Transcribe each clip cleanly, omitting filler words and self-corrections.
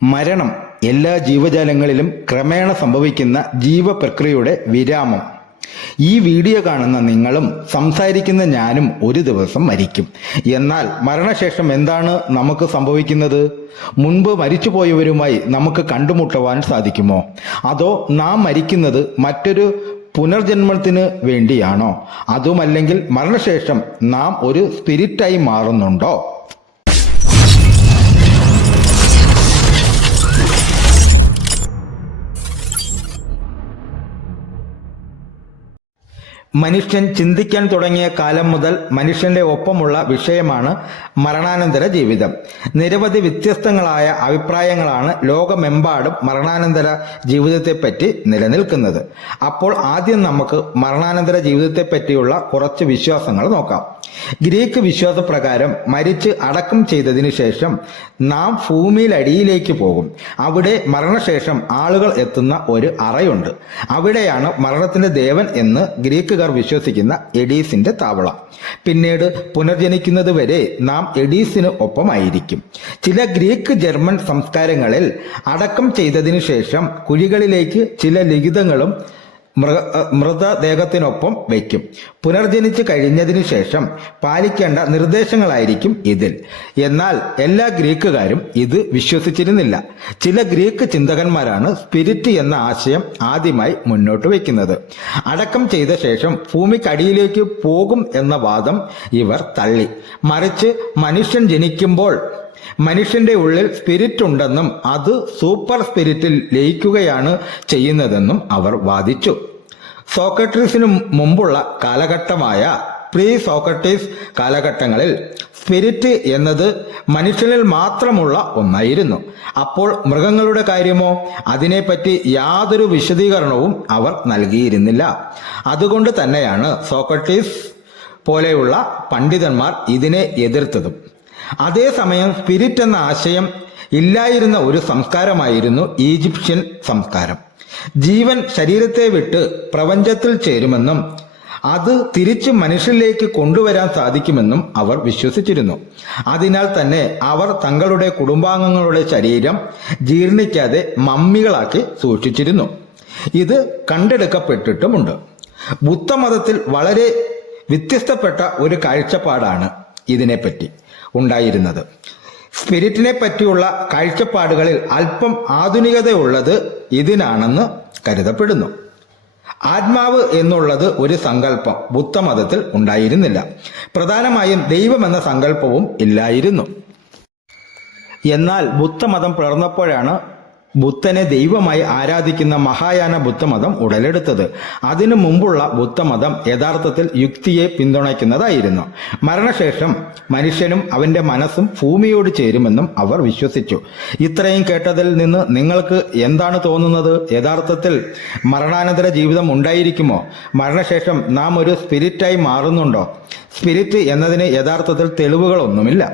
മരണം എല്ലാ ജീവജാലങ്ങളിലും ക്രമേണ സംഭവിക്കുന്ന ജീവപ്രക്രിയയുടെ വിരാമം. ഈ വീഡിയോ കാണുന്ന നിങ്ങളും സംസാരിക്കുന്ന ഞാനും ഒരു ദിവസം മരിക്കും. എന്നാൽ മരണശേഷം എന്താണ് നമുക്ക് സംഭവിക്കുന്നത്? മുൻപ് മരിച്ചുപോയവരുമായി നമുക്ക് കണ്ടുമുട്ടുവാൻ സാധിക്കുമോ? അതോ നാം മരിക്കുന്നത് മറ്റൊരു പുനർജന്മത്തിന് വേണ്ടിയാണോ? അതുമല്ലെങ്കിൽ മരണശേഷം നാം ഒരു സ്പിരിറ്റായി മാറുന്നുണ്ടോ? മനുഷ്യൻ ചിന്തിക്കാൻ തുടങ്ങിയ കാലം മുതൽ മനുഷ്യന്റെ ഒപ്പമുള്ള വിഷയമാണ് മരണാനന്തര ജീവിതം. നിരവധി വ്യത്യസ്തങ്ങളായ അഭിപ്രായങ്ങളാണ് ലോകമെമ്പാടും മരണാനന്തര ജീവിതത്തെപ്പറ്റി നിലനിൽക്കുന്നത്. അപ്പോൾ ആദ്യം നമുക്ക് മരണാനന്തര ജീവിതത്തെപ്പറ്റിയുള്ള കുറച്ച് വിശ്വാസങ്ങൾ നോക്കാം. ഗ്രീക്ക് വിശ്വാസപ്രകാരം മരിച്ച് അടക്കം ചെയ്തതിനു ശേഷം നാം ഭൂമിയിലടിയിലേക്ക് പോകും. അവിടെ മരണശേഷം ആളുകൾ എത്തുന്ന ഒരു അറയുണ്ട്. അവിടെയാണ് മരണത്തിന്റെ ദേവൻ എന്ന് ഗ്രീക്കുകാർ വിശ്വസിക്കുന്ന എഡീസിന്റെ താവളം. പിന്നീട് പുനർജനിക്കുന്നത് വരെ നാം എഡീസിന് ഒപ്പമായിരിക്കും. ചില ഗ്രീക്ക് ജർമ്മൻ സംസ്കാരങ്ങളിൽ അടക്കം ചെയ്തതിനു ശേഷം കുഴികളിലേക്ക് ചില ലിഖിതങ്ങളും മൃതദേഹത്തിനൊപ്പം വയ്ക്കും. പുനർജനിച്ചു കഴിഞ്ഞതിനു ശേഷം പാലിക്കേണ്ട നിർദ്ദേശങ്ങളായിരിക്കും ഇതിൽ. എന്നാൽ എല്ലാ ഗ്രീക്കുകാരും ഇത് വിശ്വസിച്ചിരുന്നില്ല. ചില ഗ്രീക്ക് ചിന്തകന്മാരാണ് സ്പിരിറ്റ് എന്ന ആശയം ആദ്യമായി മുന്നോട്ട് വയ്ക്കുന്നത്. അടക്കം ചെയ്ത ശേഷം ഭൂമിക്കടിയിലേക്ക് പോകും എന്ന വാദം ഇവർ തള്ളി. മറിച്ച് മനുഷ്യൻ ജനിക്കുമ്പോൾ മനുഷ്യന്റെ ഉള്ളിൽ സ്പിരിറ്റ് ഉണ്ടെന്നും അത് സൂപ്പർ സ്പിരിറ്റിൽ ലയിക്കുകയാണ് ചെയ്യുന്നതെന്നും അവർ വാദിച്ചു. സോക്രട്ടീസിനു മുമ്പുള്ള കാലഘട്ടമായ പ്രീ സോക്രട്ടീസ് കാലഘട്ടങ്ങളിൽ സ്പിരിറ്റ് എന്നത് മനുഷ്യനിൽ മാത്രമുള്ള ഒന്നായിരുന്നു. അപ്പോൾ മൃഗങ്ങളുടെ കാര്യമോ? അതിനെപ്പറ്റി യാതൊരു വിശദീകരണവും അവർ നൽകിയിരുന്നില്ല. അതുകൊണ്ട് തന്നെയാണ് സോക്രട്ടീസ് പോലെയുള്ള പണ്ഡിതന്മാർ ഇതിനെ എതിർത്തതും. അതേസമയം സ്പിരിറ്റ് എന്ന ആശയം ഇല്ലായിരുന്ന ഒരു സംസ്കാരമായിരുന്നു ഈജിപ്ഷ്യൻ സംസ്കാരം. ജീവൻ ശരീരത്തെ വിട്ട് പ്രപഞ്ചത്തിൽ ചേരുമെന്നും അത് തിരിച്ച് മനുഷ്യരിലേക്ക് കൊണ്ടുവരാൻ സാധിക്കുമെന്നും അവർ വിശ്വസിച്ചിരുന്നു. അതിനാൽ തന്നെ അവർ തങ്ങളുടെ കുടുംബാംഗങ്ങളുടെ ശരീരം ജീർണിക്കാതെ മമ്മികളാക്കി സൂക്ഷിച്ചിരുന്നു. ഇത് കണ്ടെടുക്കപ്പെട്ടിട്ടുമുണ്ട്. ബുദ്ധമതത്തിൽ വളരെ വ്യത്യസ്തപ്പെട്ട ഒരു കാഴ്ചപ്പാടാണ് ഇതിനെപ്പറ്റി ഉണ്ടായിരുന്നത്. സ്പിരിറ്റിനെ പറ്റിയുള്ള കാഴ്ചപ്പാടുകളിൽ അല്പം ആധുനികതയുള്ളത് ഇതിനാണെന്ന് കരുതപ്പെടുന്നു. ആത്മാവ് എന്നുള്ളത് ഒരു സങ്കല്പം ബുദ്ധമതത്തിൽ ഉണ്ടായിരുന്നില്ല. പ്രധാനമായും ദൈവം എന്ന സങ്കല്പവും ഇല്ലായിരുന്നു. എന്നാൽ ബുദ്ധമതം പിളർന്നപ്പോഴാണ് ബുദ്ധനെ ദൈവമായി ആരാധിക്കുന്ന മഹായാന ബുദ്ധമതം ഉടലെടുത്തത്. അതിനു മുമ്പുള്ള ബുദ്ധമതം യഥാർത്ഥത്തിൽ യുക്തിയെ പിന്തുണയ്ക്കുന്നതായിരുന്നു. മരണശേഷം മനുഷ്യനും അവന്റെ മനസ്സും ഭൂമിയോട് ചേരുമെന്നും അവർ വിശ്വസിച്ചു. ഇത്രയും കേട്ടതിൽ നിന്ന് നിങ്ങൾക്ക് എന്താണ് തോന്നുന്നത്? യഥാർത്ഥത്തിൽ മരണാനന്തര ജീവിതം ഉണ്ടായിരിക്കുമോ? മരണശേഷം നാം ഒരു സ്പിരിറ്റായി മാറുന്നുണ്ടോ? സ്പിരിറ്റ് എന്നതിന് യഥാർത്ഥത്തിൽ തെളിവുകളൊന്നുമില്ല.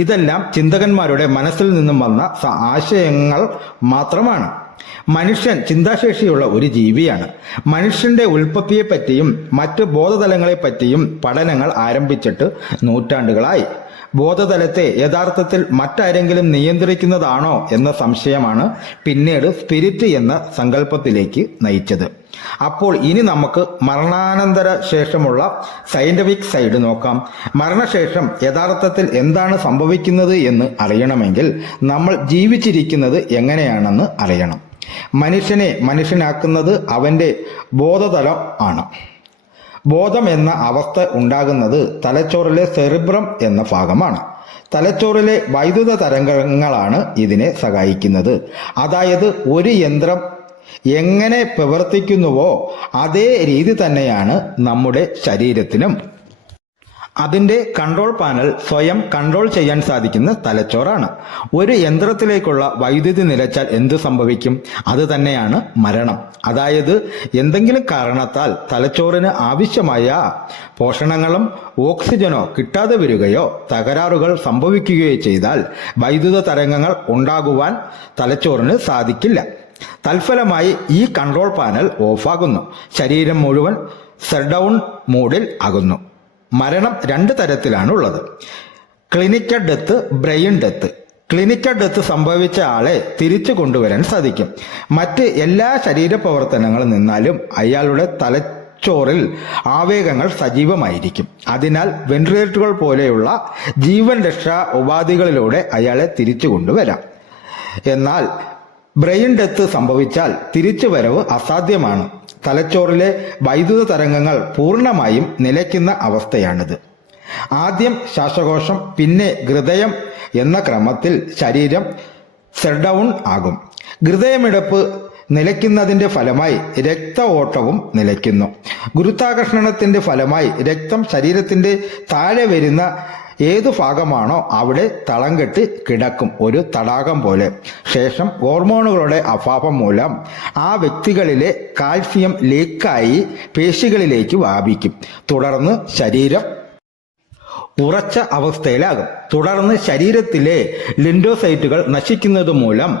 ഇതെല്ലാം ചിന്തകന്മാരുടെ മനസ്സിൽ നിന്നും വന്ന ആശയങ്ങൾ മാത്രമാണ്. മനുഷ്യൻ ചിന്താശേഷിയുള്ള ഒരു ജീവിയാണ്. മനുഷ്യന്റെ ഉൽപ്പത്തിയെപ്പറ്റിയും മറ്റ് ബോധതലങ്ങളെപ്പറ്റിയും പഠനങ്ങൾ ആരംഭിച്ചിട്ട് നൂറ്റാണ്ടുകളായി. ബോധതലത്തെ യഥാർത്ഥത്തിൽ മറ്റാരെങ്കിലും നിയന്ത്രിക്കുന്നതാണോ എന്ന സംശയമാണ് പിന്നീട് സ്പിരിറ്റ് എന്ന സങ്കല്പത്തിലേക്ക് നയിച്ചത്. അപ്പോൾ ഇനി നമുക്ക് മരണാനന്തര ശേഷമുള്ള സയന്റിഫിക് സൈഡ് നോക്കാം. മരണശേഷം യഥാർത്ഥത്തിൽ എന്താണ് സംഭവിക്കുന്നത് എന്ന് അറിയണമെങ്കിൽ നമ്മൾ ജീവിച്ചിരിക്കുന്നത് എങ്ങനെയാണെന്ന് അറിയണം. മനുഷ്യനെ മനുഷ്യനാക്കുന്നത് അവന്റെ ബോധതലം ആണ്. ബോധം എന്ന അവസ്ഥ ഉണ്ടാകുന്നത് തലച്ചോറിലെ സെറിബ്രം എന്ന ഭാഗമാണ്. തലച്ചോറിലെ വൈദ്യുത തരംഗങ്ങളാണ് ഇതിനെ സഹായിക്കുന്നത്. അതായത് ഒരു യന്ത്രം എങ്ങനെ പ്രവർത്തിക്കുന്നുവോ അതേ രീതി തന്നെയാണ് നമ്മുടെ ശരീരത്തിനും. അതിന്റെ കൺട്രോൾ പാനൽ സ്വയം കൺട്രോൾ ചെയ്യാൻ സാധിക്കുന്ന തലച്ചോറാണ്. ഒരു യന്ത്രത്തിലേക്കുള്ള വൈദ്യുതി നിലച്ചാൽ എന്ത് സംഭവിക്കും? അത് തന്നെയാണ് മരണം. അതായത് എന്തെങ്കിലും കാരണത്താൽ തലച്ചോറിന് ആവശ്യമായ പോഷണങ്ങളും ഓക്സിജനോ കിട്ടാതെ വരികയോ തകരാറുകൾ സംഭവിക്കുകയോ ചെയ്താൽ വൈദ്യുത തരംഗങ്ങൾ ഉണ്ടാകുവാൻ തലച്ചോറിന് സാധിക്കില്ല. തൽഫലമായി ഈ കൺട്രോൾ പാനൽ ഓഫാകുന്നു. ശരീരം മുഴുവൻ ഷട്ട്ഡൗൺ മോഡിൽ ആകുന്നു. മരണം രണ്ട് തരത്തിലാണ് ഉള്ളത്: clinical death, brain death. Clinical death സംഭവിച്ച ആളെ തിരിച്ചു കൊണ്ടുവരാൻ സാധിക്കും. മറ്റ് എല്ലാ ശരീര പ്രവർത്തനങ്ങളും നിന്നാലും അയാളുടെ തലച്ചോറിൽ ആവേഗങ്ങൾ സജീവമായിരിക്കും. അതിനാൽ വെന്റിലേറ്ററുകൾ പോലെയുള്ള ജീവൻ രക്ഷാ ഉപാധികളിലൂടെ അയാളെ തിരിച്ചു കൊണ്ടുവരാം. എന്നാൽ ബ്രെയിൻ ഡെത്ത് സംഭവിച്ചാൽ തിരിച്ചുവരവ് അസാധ്യമാണ്. തലച്ചോറിലെ വൈദ്യുത തരംഗങ്ങൾ പൂർണ്ണമായും നിലയ്ക്കുന്ന അവസ്ഥയാണിത്. ആദ്യം ശ്വാസകോശം, പിന്നെ ഹൃദയം എന്ന ക്രമത്തിൽ ശരീരം ഷട്ട് ഡൗൺ ആകും. ഹൃദയമിടിപ്പ് നിലയ്ക്കുന്നതിന്റെ ഫലമായി രക്ത ഓട്ടവും നിലയ്ക്കുന്നു. ഗുരുത്വാകർഷണത്തിന്റെ ഫലമായി രക്തം ശരീരത്തിന്റെ താഴെ വരുന്ന ഏതു ഭാഗമാണോ അവിടെ തളം കെട്ടി കിടക്കും, ഒരു തടാകം പോലെ. ശേഷം ഹോർമോണുകളുടെ അഭാവം മൂലം ആ വ്യക്തികളിലെ കാൽസ്യം ലീക്കായി പേശികളിലേക്ക് വ്യാപിക്കും. തുടർന്ന് ശരീരം ഉറച്ച അവസ്ഥയിലാകും. തുടർന്ന് ശരീരത്തിലെ ലിംഫോസൈറ്റുകൾ നശിക്കുന്നത് മൂലം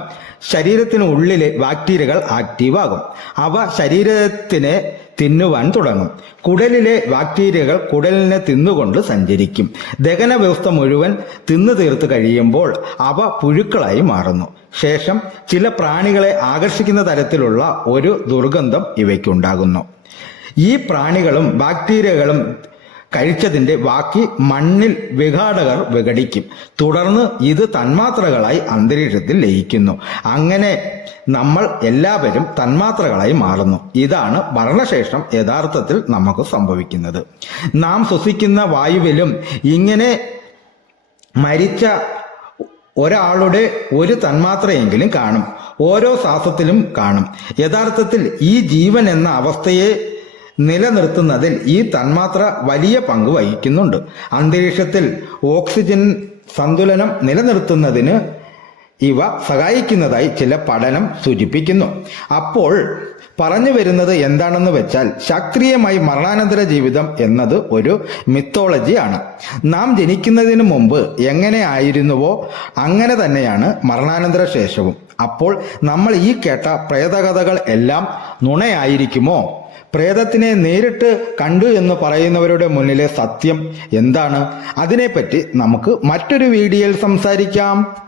ശരീരത്തിനുള്ളിലെ ബാക്ടീരിയകൾ ആക്റ്റീവാകും. അവ ശരീരത്തിനെ തിന്നുവാൻ തുടങ്ങും. കുടലിലെ ബാക്ടീരിയകൾ കുടലിനെ തിന്നുകൊണ്ട് സഞ്ചരിക്കും. ദഹന വ്യവസ്ഥ മുഴുവൻ തിന്നു തീർത്ത് കഴിയുമ്പോൾ അവ പുഴുക്കളായി മാറുന്നു. ശേഷം ചില പ്രാണികളെ ആകർഷിക്കുന്ന തരത്തിലുള്ള ഒരു ദുർഗന്ധം ഇവയ്ക്കുണ്ടാകുന്നു. ഈ പ്രാണികളും ബാക്ടീരിയകളും കഴിച്ചതിന്റെ ബാക്കി മണ്ണിൽ വിഘാടകർ വിഘടിക്കും. തുടർന്ന് ഇത് തന്മാത്രകളായി അന്തരീക്ഷത്തിൽ ലയിക്കുന്നു. അങ്ങനെ നമ്മൾ എല്ലാവരും തന്മാത്രകളായി മാറുന്നു. ഇതാണ് മരണശേഷം യഥാർത്ഥത്തിൽ നമുക്ക് സംഭവിക്കുന്നത്. നാം ശ്വസിക്കുന്ന വായുവിലും ഇങ്ങനെ മരിച്ച ഒരാളുടെ ഒരു തന്മാത്രയെങ്കിലും കാണും. ഓരോ ശ്വാസത്തിലും കാണും. യഥാർത്ഥത്തിൽ ഈ ജീവൻ എന്ന അവസ്ഥയെ നിലനിർത്തുന്നതിൽ ഈ തന്മാത്ര വലിയ പങ്ക് വഹിക്കുന്നുണ്ട്. അന്തരീക്ഷത്തിൽ ഓക്സിജൻ സന്തുലനം നിലനിർത്തുന്നതിന് ഇവ സഹായിക്കുന്നതായി ചില പഠനം സൂചിപ്പിക്കുന്നു. അപ്പോൾ പറഞ്ഞു വരുന്നത് എന്താണെന്ന് വെച്ചാൽ, ശാസ്ത്രീയമായി മരണാനന്തര ജീവിതം എന്നത് ഒരു മിത്തോളജിയാണ്. നാം ജനിക്കുന്നതിന് മുമ്പ് എങ്ങനെ ആയിരുന്നുവോ അങ്ങനെ തന്നെയാണ് മരണാനന്തര ശേഷവും. അപ്പോൾ നമ്മൾ ഈ കേട്ട പ്രേതകഥകൾ എല്ലാം നുണയായിരിക്കുമോ? പ്രേതത്തിനെ നേരിട്ട് കണ്ടു എന്ന് പറയുന്നവരുടെ മുന്നിലെ സത്യം എന്താണ്? അതിനെപ്പറ്റി നമുക്ക് മറ്റൊരു വീഡിയോയിൽ സംസാരിക്കാം.